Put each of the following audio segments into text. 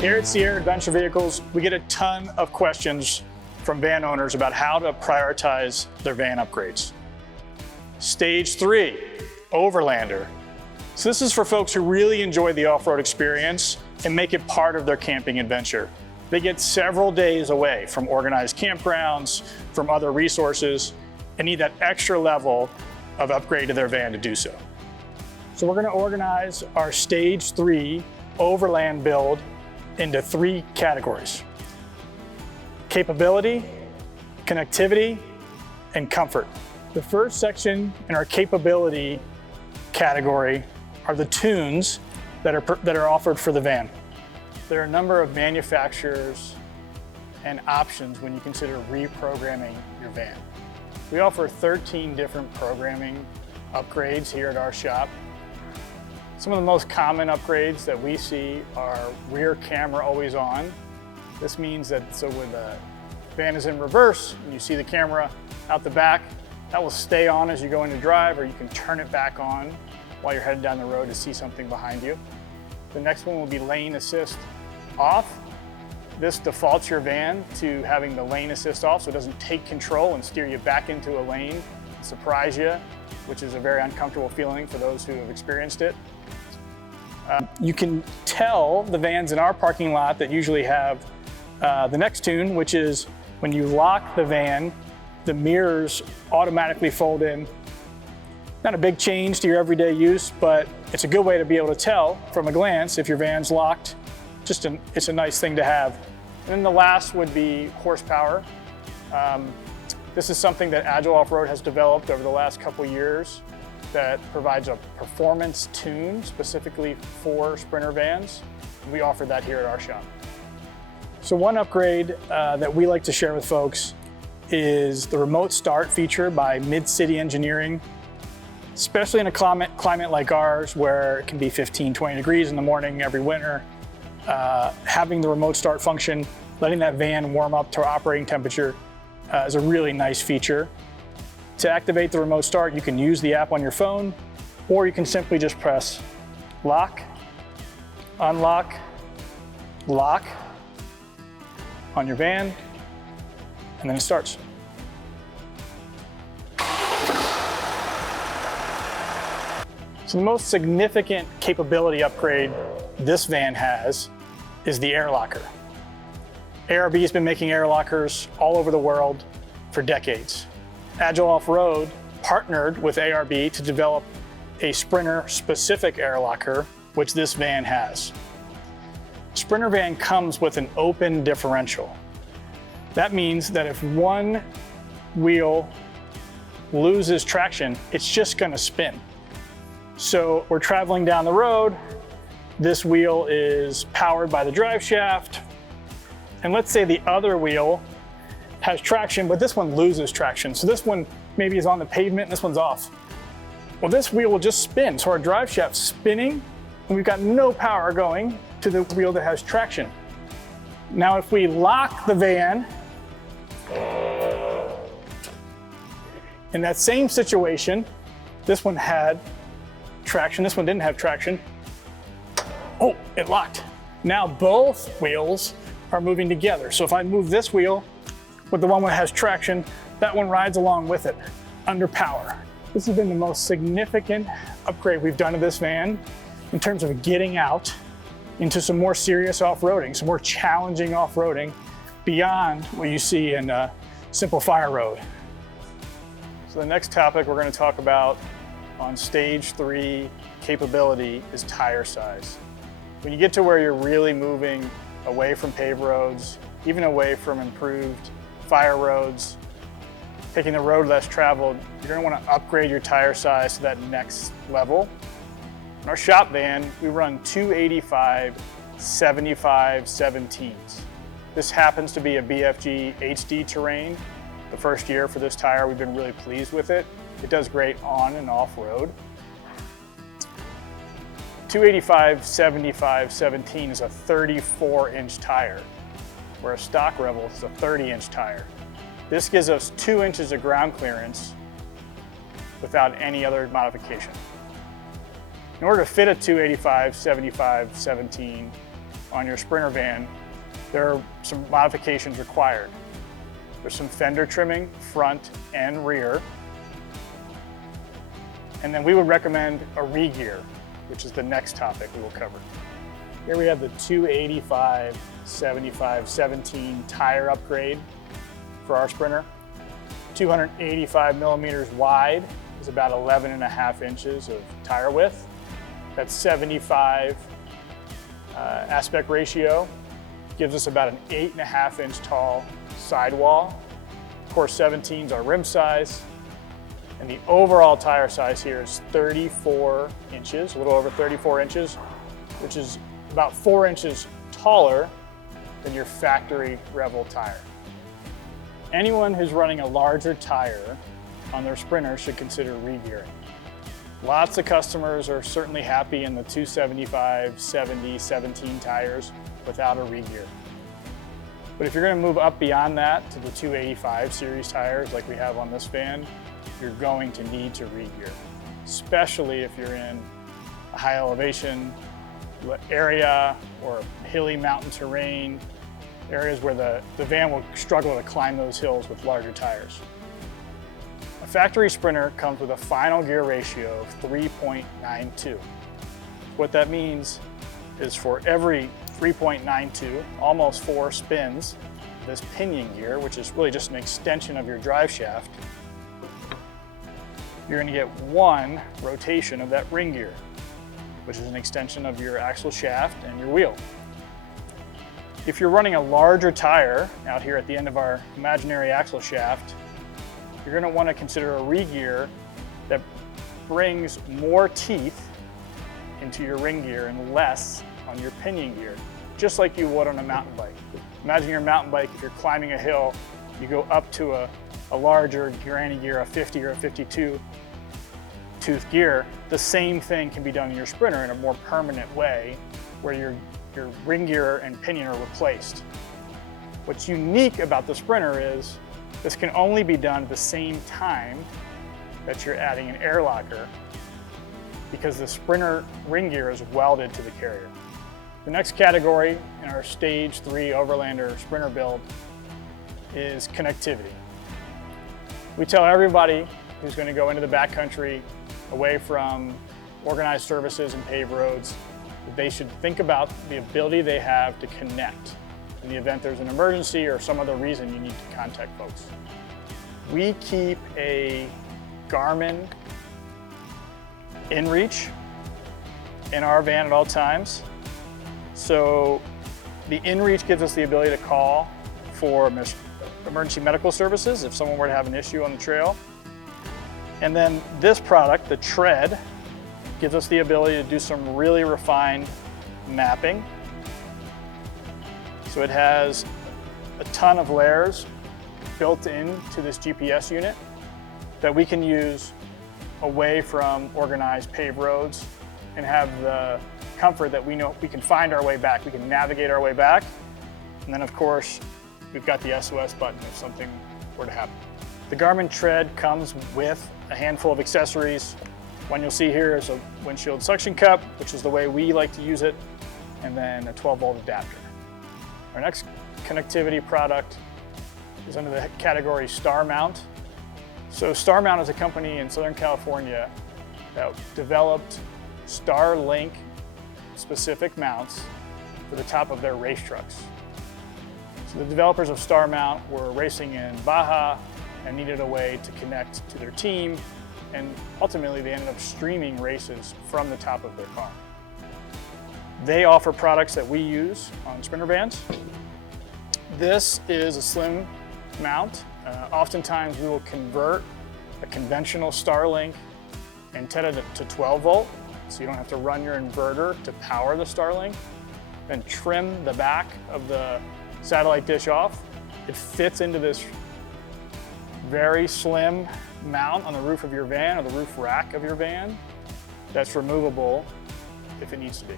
Here at Sierra Adventure Vehicles, we get a ton of questions from van owners about how to prioritize their van upgrades. Stage 3, Overlander. So this is for folks who really enjoy the off-road experience and make it part of their camping adventure. They get several days away from organized campgrounds, from other resources, and need that extra level of upgrade to their van to do so. So we're gonna organize our Stage 3 Overland build into 3 categories: capability, connectivity, and comfort. The first section in our capability category are the tunes that are offered for the van. There are a number of manufacturers and options when you consider reprogramming your van. We offer 13 different programming upgrades here at our shop. Some of the most common upgrades that we see are rear camera always on. This means that when the van is in reverse and you see the camera out the back, that will stay on as you go into drive, or you can turn it back on while you're headed down the road to see something behind you. The next one will be lane assist off. This defaults your van to having the lane assist off, so it doesn't take control and steer you back into a lane and surprise you, which is a very uncomfortable feeling for those who have experienced it. You can tell the vans in our parking lot that usually have the next tune, which is when you lock the van, the mirrors automatically fold in. Not a big change to your everyday use, but it's a good way to be able to tell from a glance if your van's locked. It's a nice thing to have. And then the last would be horsepower. This is something that Agile Off-Road has developed over the last couple years that provides a performance tune specifically for Sprinter vans. We offer that here at our shop. So one upgrade that we like to share with folks is the remote start feature by Mid-City Engineering. Especially in a climate like ours where it can be 15, 20 degrees in the morning every winter, having the remote start function, letting that van warm up to operating temperature is a really nice feature. To activate the remote start, you can use the app on your phone, or you can simply just press lock, unlock, lock on your van, and then it starts. So the most significant capability upgrade this van has is the air locker. ARB has been making air lockers all over the world for decades. Agile Off-Road partnered with ARB to develop a Sprinter-specific air locker, which this van has. Sprinter van comes with an open differential. That means that if one wheel loses traction, it's just gonna spin. So we're traveling down the road, this wheel is powered by the drive shaft, and let's say the other wheel has traction, but this one loses traction. So this one maybe is on the pavement and this one's off. Well, this wheel will just spin. So our drive shaft's spinning and we've got no power going to the wheel that has traction. Now, if we lock the van, in that same situation, this one had traction, this one didn't have traction. Oh, it locked. Now both wheels are moving together. So if I move this wheel with the one that has traction, that one rides along with it under power. This has been the most significant upgrade we've done to this van in terms of getting out into some more serious off-roading, some more challenging off-roading beyond what you see in simple fire road. So the next topic we're going to talk about on Stage 3 capability is tire size. When you get to where you're really moving away from paved roads, even away from improved fire roads, taking the road less traveled, you're going to want to upgrade your tire size to that next level. In our shop van, we run 285 75 17s. This happens to be a BFG HD terrain. The first year for this tire, we've been really pleased with it. It does great on and off road. 285 75 17 is a 34-inch tire, where a stock Rebel is a 30-inch tire. This gives us 2 inches of ground clearance without any other modification. In order to fit a 285 75 17, on your Sprinter van, there are some modifications required. There's some fender trimming, front and rear. And then we would recommend a re-gear, which is the next topic we will cover. Here we have the 285/75/17 tire upgrade for our Sprinter. 285 millimeters wide is about 11.5 inches of tire width. That's 75 aspect ratio. Gives us about an 8.5 inch tall sidewall. Of course, 17's our rim size. And the overall tire size here is 34 inches, a little over 34 inches, which is about 4 inches taller than your factory Revel tire. Anyone who's running a larger tire on their Sprinter should consider re-gearing. Lots of customers are certainly happy in the 275/70/17 tires without a re-gear. But if you're going to move up beyond that to the 285 series tires like we have on this van, you're going to need to re-gear, especially if you're in a high elevation area or hilly mountain terrain, areas where the van will struggle to climb those hills with larger tires. A factory Sprinter comes with a final gear ratio of 3.92. What that means is for every 3.92, almost 4 spins, this pinion gear, which is really just an extension of your drive shaft, you're going to get 1 rotation of that ring gear, which is an extension of your axle shaft and your wheel. If you're running a larger tire out here at the end of our imaginary axle shaft, you're going to want to consider a re-gear that brings more teeth into your ring gear and less on your pinion gear, just like you would on a mountain bike. Imagine your mountain bike, if you're climbing a hill, you go up to a larger granny gear, a 50 or a 52 tooth gear. The same thing can be done in your Sprinter in a more permanent way, where your ring gear and pinion are replaced. What's unique about the Sprinter is this can only be done at the same time that you're adding an air locker, because the Sprinter ring gear is welded to the carrier. The next category in our Stage 3 Overlander Sprinter build is connectivity. We tell everybody who's going to go into the backcountry away from organized services and paved roads that they should think about the ability they have to connect in the event there's an emergency or some other reason you need to contact folks. We keep a Garmin inReach in our van at all times. So the inReach gives us the ability to call for emergency medical services if someone were to have an issue on the trail. And then this product, the Tread, gives us the ability to do some really refined mapping. So it has a ton of layers built into this GPS unit that we can use away from organized paved roads and have the comfort that we know we can find our way back. We can navigate our way back. And then of course, we've got the SOS button if something were to happen. The Garmin Tread comes with a handful of accessories. One you'll see here is a windshield suction cup, which is the way we like to use it, and then a 12-volt adapter. Our next connectivity product is under the category StarMount. So StarMount is a company in Southern California that developed Starlink specific mounts for the top of their race trucks. So the developers of StarMount were racing in Baja and needed a way to connect to their team, and ultimately they ended up streaming races from the top of their car. They offer products that we use on Sprinter vans. This is a slim mount. Oftentimes we will convert a conventional Starlink antenna to 12 volt, so you don't have to run your inverter to power the Starlink, then trim the back of the satellite dish off. It fits into this very slim mount on the roof of your van or the roof rack of your van that's removable if it needs to be.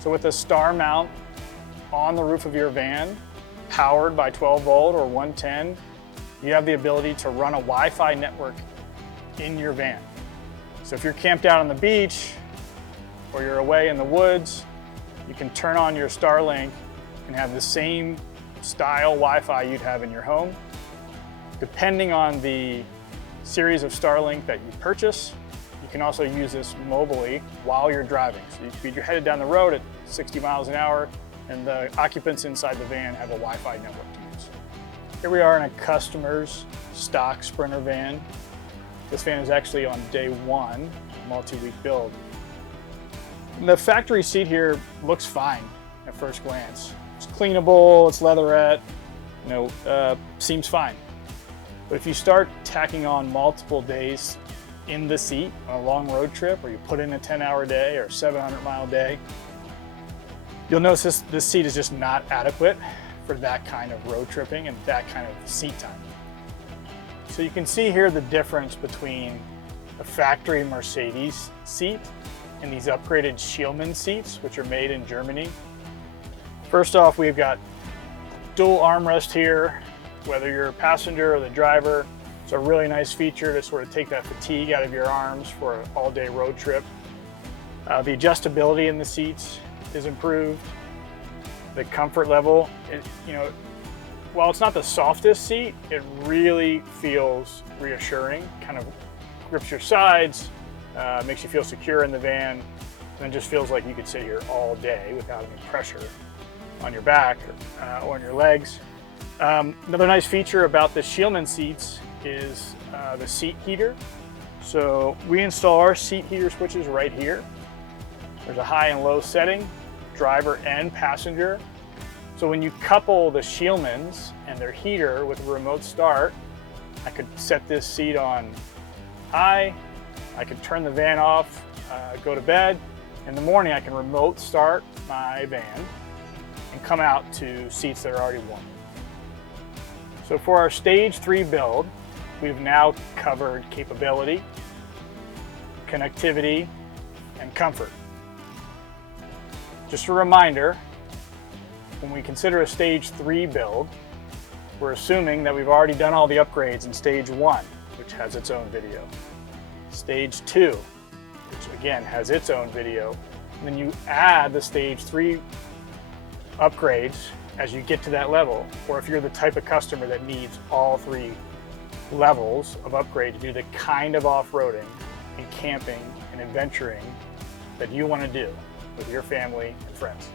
So with a StarMount on the roof of your van, powered by 12 volt or 110, you have the ability to run a Wi-Fi network in your van. So if you're camped out on the beach or you're away in the woods You can turn on your Starlink and have the same style Wi-Fi you'd have in your home. Depending on the series of Starlink that you purchase, you can also use this mobily while you're driving. So you're headed down the road at 60 miles an hour, and the occupants inside the van have a Wi-Fi network to use. Here we are in a customer's stock Sprinter van. This van is actually on day 1, multi-week build. And the factory seat here looks fine at first glance. It's cleanable, it's leatherette, seems fine. But if you start tacking on multiple days in the seat on a long road trip, or you put in a 10-hour day or 700-mile day, you'll notice this seat is just not adequate for that kind of road tripping and that kind of seat time. So you can see here the difference between a factory Mercedes seat and these upgraded Scheel-Mann seats, which are made in Germany. First off, we've got dual armrest here, whether you're a passenger or the driver. It's a really nice feature to sort of take that fatigue out of your arms for an all-day road trip. The adjustability in the seats is improved. The comfort level, while it's not the softest seat, it really feels reassuring, kind of grips your sides, makes you feel secure in the van, and just feels like you could sit here all day without any pressure on your back or on your legs. Another nice feature about the Scheel-Mann seats is the seat heater. So we install our seat heater switches right here. There's a high and low setting, driver and passenger. So when you couple the Scheel-Manns and their heater with a remote start, I could set this seat on high, I could turn the van off, go to bed. In the morning, I can remote start my van and come out to seats that are already warm. So for our stage 3 build, we've now covered capability, connectivity, and comfort. Just a reminder, when we consider a stage 3 build, we're assuming that we've already done all the upgrades in stage 1, which has its own video. Stage 2, which again has its own video. And then you add the stage 3 upgrades as you get to that level, or if you're the type of customer that needs all 3 levels of upgrade to do the kind of off-roading and camping and adventuring that you want to do with your family and friends.